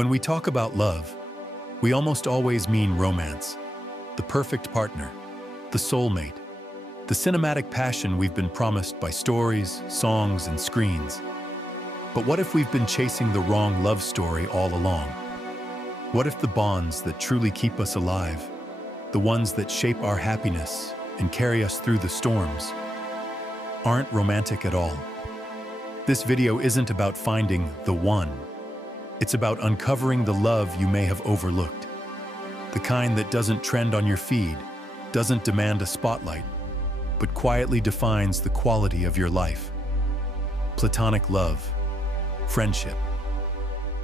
When we talk about love, we almost always mean romance, the perfect partner, the soulmate, the cinematic passion we've been promised by stories, songs, and screens. But what if we've been chasing the wrong love story all along? What if the bonds that truly keep us alive, the ones that shape our happiness and carry us through the storms, aren't romantic at all? This video isn't about finding the one. It's about uncovering the love you may have overlooked. The kind that doesn't trend on your feed, doesn't demand a spotlight, but quietly defines the quality of your life. Platonic love, friendship.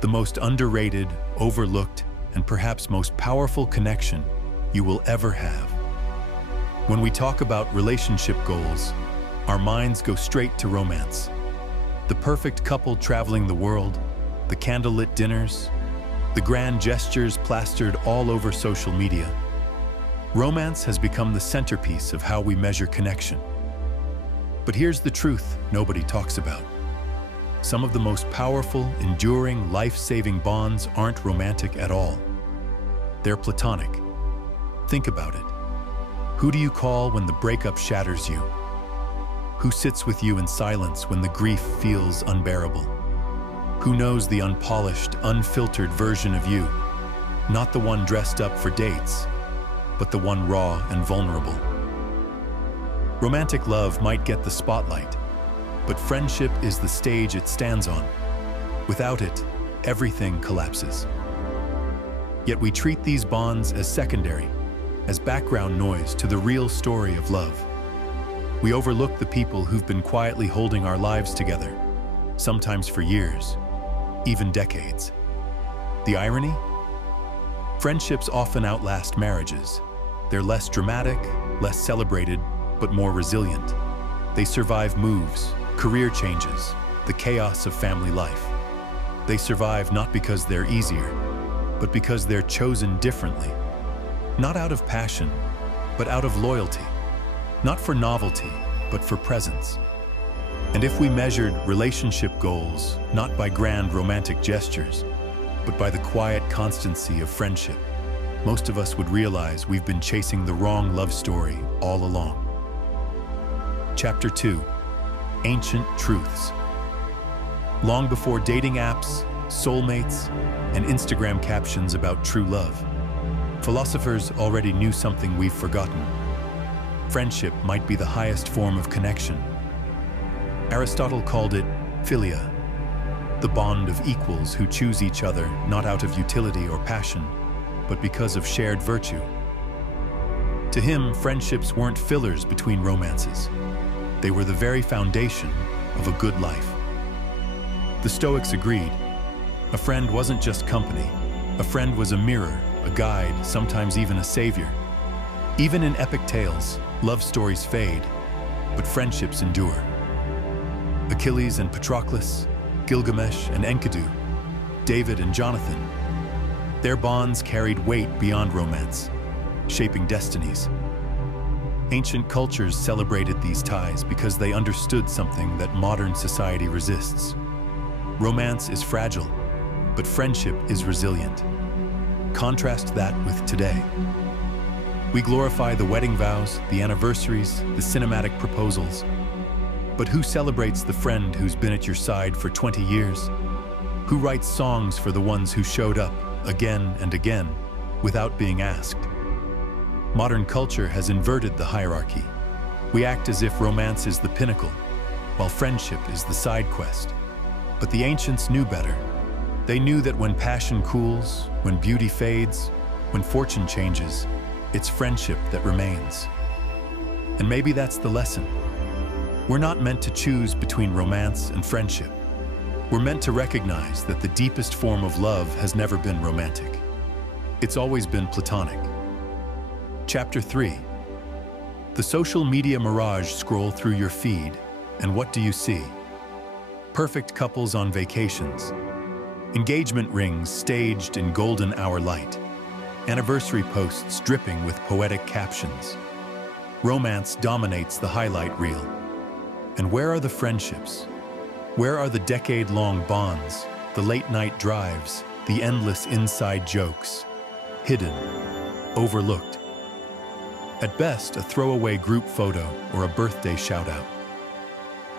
The most underrated, overlooked, and perhaps most powerful connection you will ever have. When we talk about relationship goals, our minds go straight to romance. The perfect couple traveling the world, the candlelit dinners, the grand gestures plastered all over social media. Romance has become the centerpiece of how we measure connection. But here's the truth nobody talks about. Some of the most powerful, enduring, life-saving bonds aren't romantic at all. They're platonic. Think about it. Who do you call when the breakup shatters you? Who sits with you in silence when the grief feels unbearable? Who knows the unpolished, unfiltered version of you? Not the one dressed up for dates, but the one raw and vulnerable. Romantic love might get the spotlight, but friendship is the stage it stands on. Without it, everything collapses. Yet we treat these bonds as secondary, as background noise to the real story of love. We overlook the people who've been quietly holding our lives together, sometimes for years, even decades. The irony? Friendships often outlast marriages. They're less dramatic, less celebrated, but more resilient. They survive moves, career changes, the chaos of family life. They survive not because they're easier, but because they're chosen differently. Not out of passion, but out of loyalty. Not for novelty, but for presence. And if we measured relationship goals not by grand romantic gestures, but by the quiet constancy of friendship, most of us would realize we've been chasing the wrong love story all along. Chapter 2. Ancient Truths. Long before dating apps, soulmates, and Instagram captions about true love, philosophers already knew something we've forgotten. Friendship might be the highest form of connection. Aristotle called it philia, the bond of equals who choose each other not out of utility or passion, but because of shared virtue. To him, friendships weren't fillers between romances. They were the very foundation of a good life. The Stoics agreed. A friend wasn't just company. A friend was a mirror, a guide, sometimes even a savior. Even in epic tales, love stories fade, but friendships endure. Achilles and Patroclus, Gilgamesh and Enkidu, David and Jonathan. Their bonds carried weight beyond romance, shaping destinies. Ancient cultures celebrated these ties because they understood something that modern society resists. Romance is fragile, but friendship is resilient. Contrast that with today. We glorify the wedding vows, the anniversaries, the cinematic proposals. But who celebrates the friend who's been at your side for 20 years? Who writes songs for the ones who showed up again and again without being asked? Modern culture has inverted the hierarchy. We act as if romance is the pinnacle, while friendship is the side quest. But the ancients knew better. They knew that when passion cools, when beauty fades, when fortune changes, it's friendship that remains. And maybe that's the lesson. We're not meant to choose between romance and friendship. We're meant to recognize that the deepest form of love has never been romantic. It's always been platonic. Chapter 3. The social media mirage. Scroll through your feed, and what do you see? Perfect couples on vacations. Engagement rings staged in golden hour light. Anniversary posts dripping with poetic captions. Romance dominates the highlight reel. And where are the friendships? Where are the decade-long bonds, the late-night drives, the endless inside jokes, hidden, overlooked. At best, a throwaway group photo or a birthday shout-out.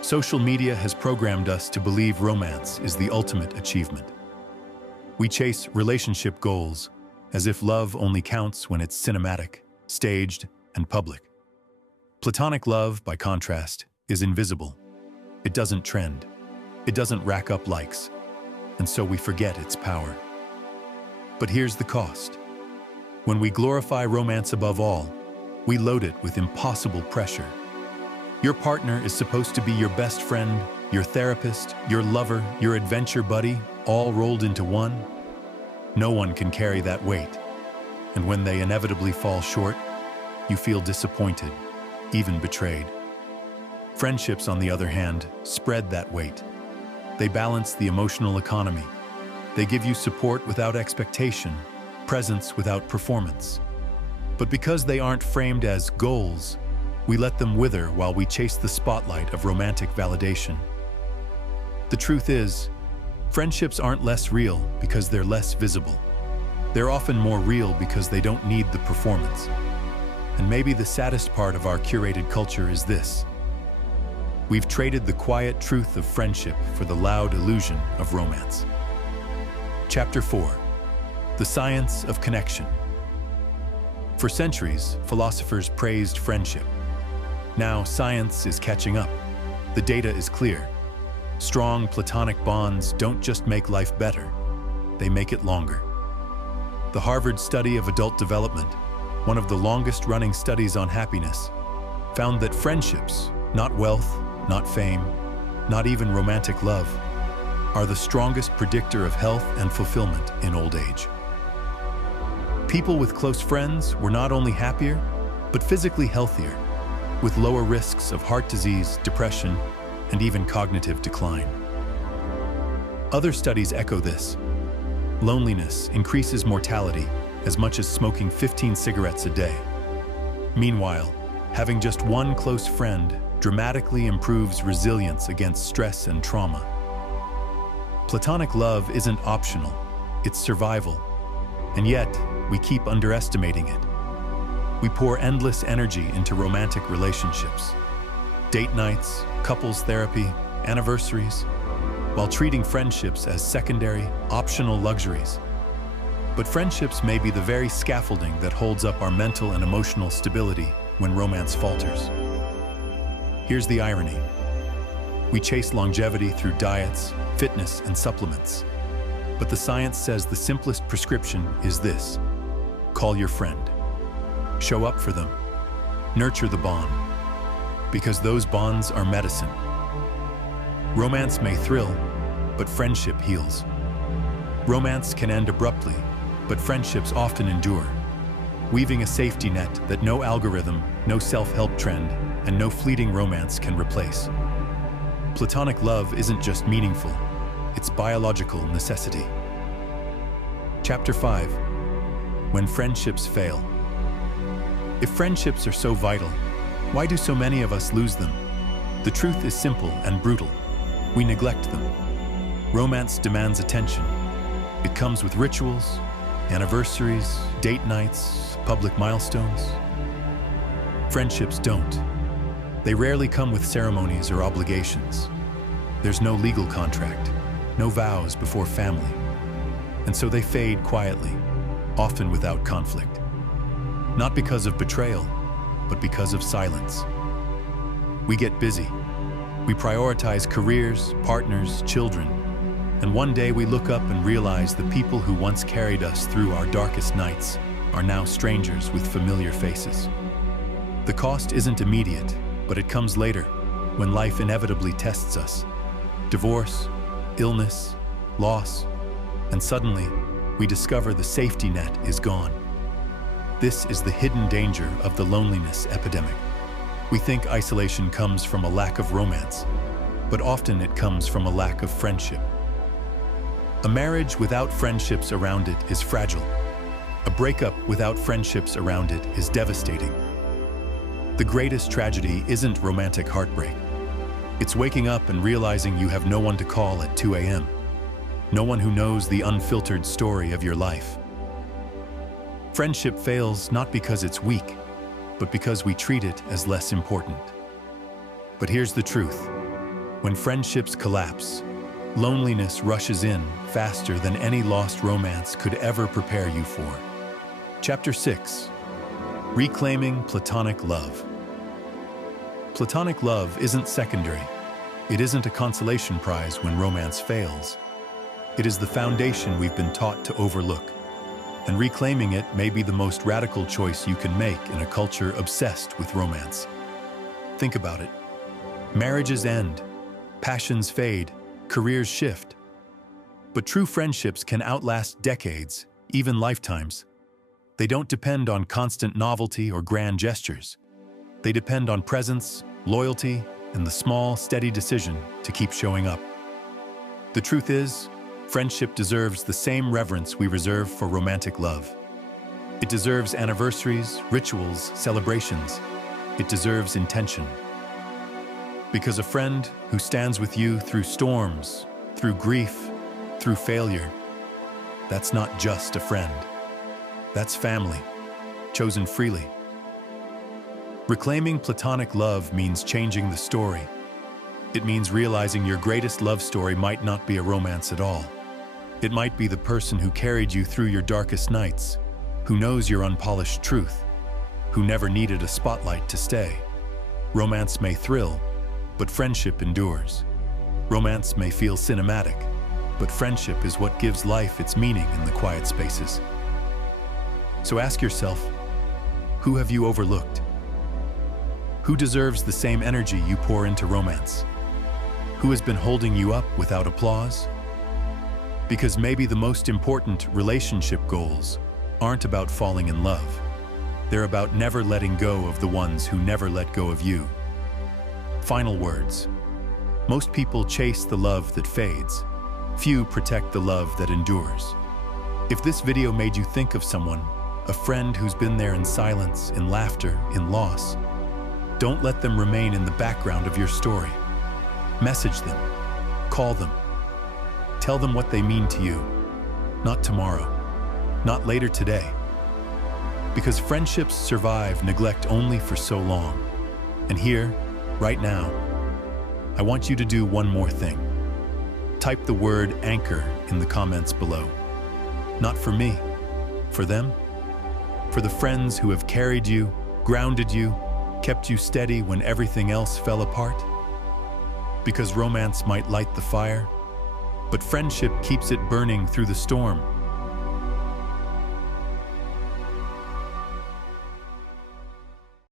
Social media has programmed us to believe romance is the ultimate achievement. We chase relationship goals as if love only counts when it's cinematic, staged, and public. Platonic love, by contrast, is invisible. It doesn't trend. It doesn't rack up likes. And so we forget its power. But here's the cost. When we glorify romance above all, we load it with impossible pressure. Your partner is supposed to be your best friend, your therapist, your lover, your adventure buddy, all rolled into one. No one can carry that weight. And when they inevitably fall short, you feel disappointed, even betrayed. Friendships, on the other hand, spread that weight. They balance the emotional economy. They give you support without expectation, presence without performance. But because they aren't framed as goals, we let them wither while we chase the spotlight of romantic validation. The truth is, friendships aren't less real because they're less visible. They're often more real because they don't need the performance. And maybe the saddest part of our curated culture is this. We've traded the quiet truth of friendship for the loud illusion of romance. Chapter 4. The Science of Connection. For centuries, philosophers praised friendship. Now science is catching up. The data is clear. Strong platonic bonds don't just make life better, they make it longer. The Harvard study of adult development, one of the longest-running studies on happiness, found that friendships, not wealth, not fame, not even romantic love, are the strongest predictor of health and fulfillment in old age. People with close friends were not only happier, but physically healthier, with lower risks of heart disease, depression, and even cognitive decline. Other studies echo this. Loneliness increases mortality as much as smoking 15 cigarettes a day. Meanwhile, having just one close friend dramatically improves resilience against stress and trauma. Platonic love isn't optional, it's survival. And yet, we keep underestimating it. We pour endless energy into romantic relationships. Date nights, couples therapy, anniversaries, while treating friendships as secondary, optional luxuries. But friendships may be the very scaffolding that holds up our mental and emotional stability when romance falters. Here's the irony. We chase longevity through diets, fitness, and supplements. But the science says the simplest prescription is this. Call your friend. Show up for them. Nurture the bond. Because those bonds are medicine. Romance may thrill, but friendship heals. Romance can end abruptly, but friendships often endure, weaving a safety net that no algorithm, no self-help trend, and no fleeting romance can replace. Platonic love isn't just meaningful, it's biological necessity. Chapter 5. When friendships fail. If friendships are so vital, why do so many of us lose them? The truth is simple and brutal. We neglect them. Romance demands attention. It comes with rituals, anniversaries, date nights, public milestones. Friendships don't. They rarely come with ceremonies or obligations. There's no legal contract, no vows before family. And so they fade quietly, often without conflict. Not because of betrayal, but because of silence. We get busy. We prioritize careers, partners, children. And one day we look up and realize the people who once carried us through our darkest nights are now strangers with familiar faces. The cost isn't immediate, but it comes later, when life inevitably tests us. Divorce, illness, loss, and suddenly we discover the safety net is gone. This is the hidden danger of the loneliness epidemic. We think isolation comes from a lack of romance, but often it comes from a lack of friendship. A marriage without friendships around it is fragile. A breakup without friendships around it is devastating. The greatest tragedy isn't romantic heartbreak. It's waking up and realizing you have no one to call at 2 a.m. no one who knows the unfiltered story of your life. Friendship fails not because it's weak, but because we treat it as less important. But here's the truth. When friendships collapse, loneliness rushes in faster than any lost romance could ever prepare you for. Chapter 6. Reclaiming Platonic Love. Platonic love isn't secondary. It isn't a consolation prize when romance fails. It is the foundation we've been taught to overlook, and reclaiming it may be the most radical choice you can make in a culture obsessed with romance. Think about it. Marriages end, passions fade, careers shift. But true friendships can outlast decades, even lifetimes. They don't depend on constant novelty or grand gestures. They depend on presence, loyalty, and the small, steady decision to keep showing up. The truth is, friendship deserves the same reverence we reserve for romantic love. It deserves anniversaries, rituals, celebrations. It deserves intention. Because a friend who stands with you through storms, through grief, through failure, that's not just a friend. That's family, chosen freely. Reclaiming platonic love means changing the story. It means realizing your greatest love story might not be a romance at all. It might be the person who carried you through your darkest nights, who knows your unpolished truth, who never needed a spotlight to stay. Romance may thrill, but friendship endures. Romance may feel cinematic, but friendship is what gives life its meaning in the quiet spaces. So ask yourself, who have you overlooked? Who deserves the same energy you pour into romance? Who has been holding you up without applause? Because maybe the most important relationship goals aren't about falling in love. They're about never letting go of the ones who never let go of you. Final words. Most people chase the love that fades. Few protect the love that endures. If this video made you think of someone, a friend who's been there in silence, in laughter, in loss, don't let them remain in the background of your story. Message them. Call them. Tell them what they mean to you. Not tomorrow. Not later today. Because friendships survive neglect only for so long. And here, right now, I want you to do one more thing. Type the word anchor in the comments below. Not for me, for them. For the friends who have carried you, grounded you, kept you steady when everything else fell apart? Because romance might light the fire, but friendship keeps it burning through the storm.